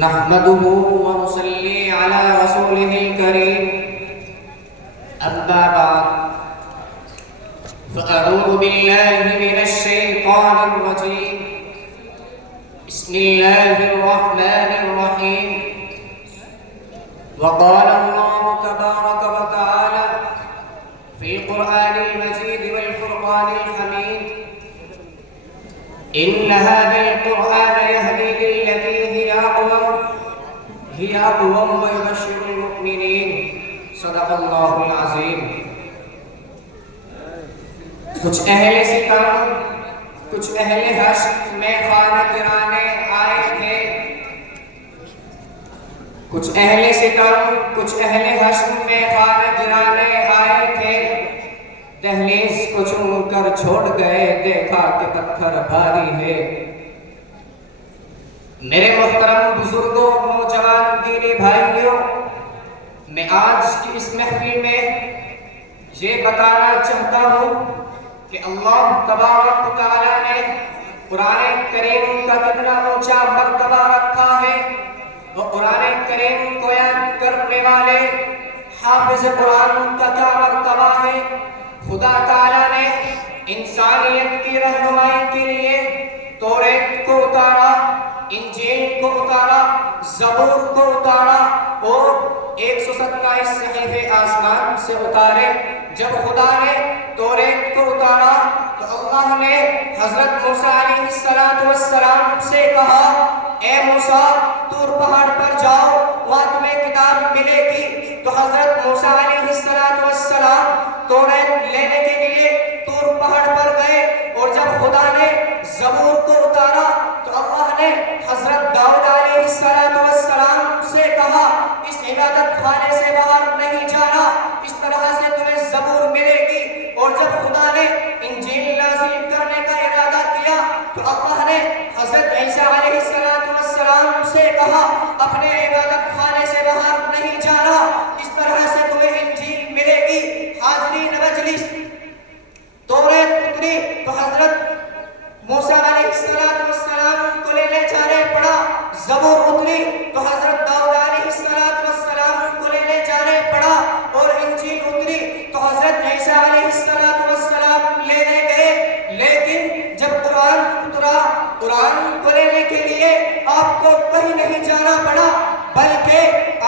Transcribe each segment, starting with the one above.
نحمده ونصلي على رسوله الكريم أما بعد فأعوذ بالله من الشيطان الرجيم بسم الله الرحمن الرحيم وقال الله تبارك وتعالى في القرآن المجيد والفرقان الحميد إن هذا القرآن يهدي للتي هي أقوم ويبشر المؤمنين صدق الله العظيم. کچھ اہل ستم کچھ اہل حشر میں خانہ گرانے آئے تھے. کچھ اہل ستم کچھ اہل حشر میں خانہ گرانے آئے تھے. دہلیز کو چون کر چھوڑ گئے دیکھا کہ پتھر بھاری ہے. میرے محترم بزرگوں نوجوان دینی بھائیوں، میں آج کی اس محفل میں یہ بتانا چاہتا ہوں کہ اللہ تبارک و تعالیٰ نے قرآن کریم کا کتنا اونچا مرتبہ رکھا ہے. وہ قرآن کریم کو یاد کرنے والے حافظ قرآن کا کیا مرتبہ ہے. خدا تعالیٰ نے انسانیت کی رہنمائی کے لیے توریت کو اتارا، انجیل کو اتارا، زبور کو اتارا اور 127 صحیفے آسمان سے اتارے. جب خدا نے توریت کو اتارا تو اللہ نے حضرت موسیٰ علیہ السلام سے کہا، اے موسیٰ طور پہاڑ پر جاؤ، وہاں تمہیں کتاب ملے گی. تو حضرت موسیٰ علیہ السلام توریت لینے کے لیے طور پہاڑ پر گئے. اور جب خدا نے زبور کو اتارا تو اللہ نے حضرت داؤد علیہ السلام سے کہا، اس عبادت خانے سے باہر نہیں جانا، اس طرح سے تمہیں زبور ملے گی. اور جب خدا نے انجیل نازل کرنے کا ارادہ کیا تو اللہ نے حضرت عیسیٰ علیہ السلام سے کہا، اپنے عبادت خانے سے باہر نہیں جانا، اس طرح سے تمہیں انجیل ملے گی. حاضرین مجلس، توریت اتری تو حضرت موسیٰ علیہ السلام کو لینے جانے پڑا. زبور اتری تو حضرت داؤد علیہ السلام کو لینے جانے پڑا. اور انجیل اتری تو حضرت عیسیٰ علیہ السلام لینے گئے. لیکن جب قرآن اترا، قرآن کو لینے کے لیے آپ کو کہیں نہیں جانا پڑا، بلکہ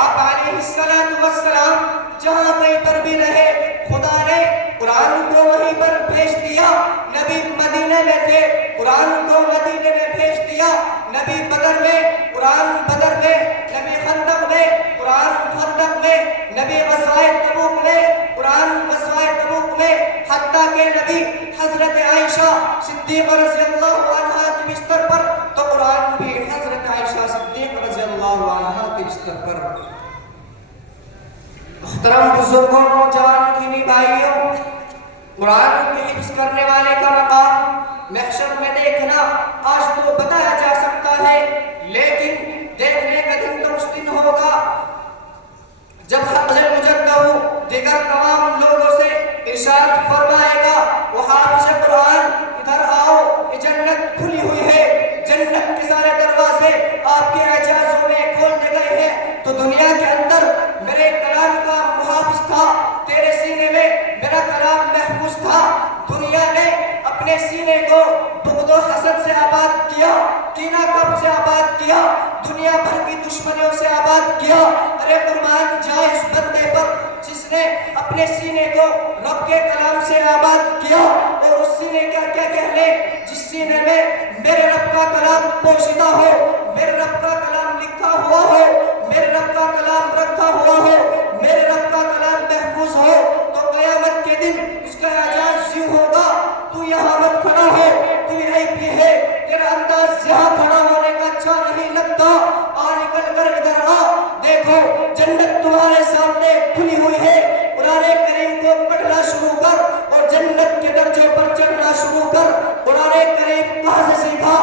آپ علیہ السلام جہاں کہیں پر بھی رہے، خدا نے قرآن کو وہیں پر بھیج دیا. نبی مدینے میں تھے، قرآن کو مدینے میں بھیج دیا. نبی بدر میں، قرآن بدر میں. نبی خندق میں، قرآن خندق میں. نبی غزوہ تبوک میں، قرآن غزوہ تبوک میں. حتیٰ کہ نبی حضرت عائشہ صدیقہ رضی اللہ عنہا کے بستر پر تو قرآن بھی حضرت عائشہ صدیقہ رضی اللہ عنہا کے بستر پر. محترم بزرگوں، نوجوان دینی بھائیوں، قرآن کی حفظ کرنے والے کا مقام محشر میں دیکھنا آج تو بتایا جا سکتا ہے، لیکن دیکھنے کا دن تو اس دن ہوگا جب حافظ مجدہ دیگر تمام لوگوں سے ارشاد فرمائے گا، وہ حافظ قرآن ادھر آؤ، یہ جنت کھلی ہوئی ہے، جنت کے سارے دروازے آپ کے اعجازوں میں کھول دیے گئے ہیں. تو دنیا کے اندر میرے کلام کا محافظ تھا، تیرے سینے میں میرا کلام محفوظ تھا. دنیا نے اپنے سینے کو بغض و حسد سے آباد کیا، کینہ کب سے آباد کیا، دنیا بھر کی دشمنیوں سے آباد کیا. ارے قربان جائے اس بندے پر جس نے اپنے سینے کو رب کے کلام سے آباد کیا. اور اس سینے کا کیا کہنے جس سینے میں میرے رب کا کلام پوشیدہ ہو، میرے رب کا کلام لکھا ہوا ہو، میرے رب کا کلام رکھا ہوا ہو، میرے رب کا کلام محفوظ ہو. تو قیامت کے دن اس کا اعجاز یوں ہوگا، تو یہاں مت کھڑا ہے، تو یہیں پہ ہے، تیرا انداز یہاں کھڑا ہونے کا اچھا نہیں لگتا، نکل کر ادھر آ، دیکھو جنت تمہارے سامنے کھلی ہوئی ہے. قرآن کریم کو پڑھنا شروع کر اور جنت کے درجوں پر چڑھنا شروع کر. قرآن کریم کہاں سے سیکھا؟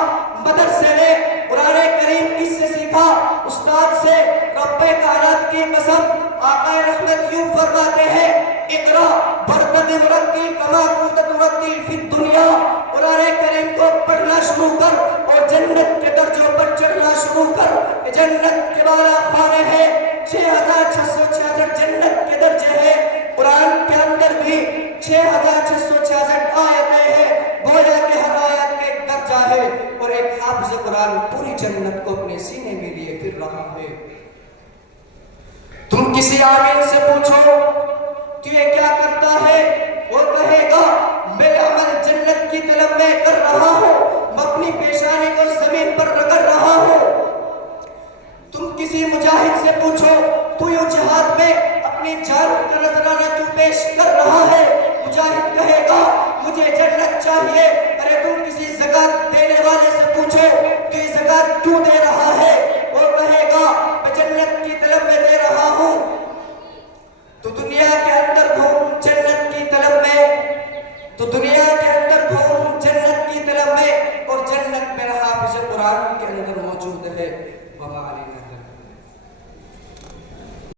مدرسے میں. قرآن کریم کس سے سیکھا؟ استاد سے. رب کائنات کی قسم، آقا رحمت یوں فرماتے ہیں، اقرا برتن ورتل کما کنت ترتل فی الدنیا. قرآن کریم کو پڑھنا شروع کر اور جنت کے درجوں پر چڑھنا شروع کر. جنت کے بالا خانے ہیں، 6666 جنت کے درجے ہیں، قرآن کے اندر بھی 6666 آیتیں ہیں، گویا کہ ہر آیت کے ایک درجہ ہے، اور ایک حافظ قرآن پوری جنت کو اپنے سینے میں لیے پھر رہا ہے۔ تم کسی عامل سے پوچھو کہ یہ کیا کرتا ہے، وہ کہے گا میں عمل جنت کی طلب میں کر رہا ہوں، میں اپنی پیشانی کو زمین پر رگڑ رہا ہوں۔ تم کسی مجاہد سے پوچھو تو یہ جہاد میں اپنی جان کا نذرانہ کیوں پیش کر رہا ہے، مجاہد کہے گا مجھے جنت چاہیے۔ ارے تم کسی زکوٰۃ دینے والے سے پوچھو کہ یہ زکوٰۃ کیوں دے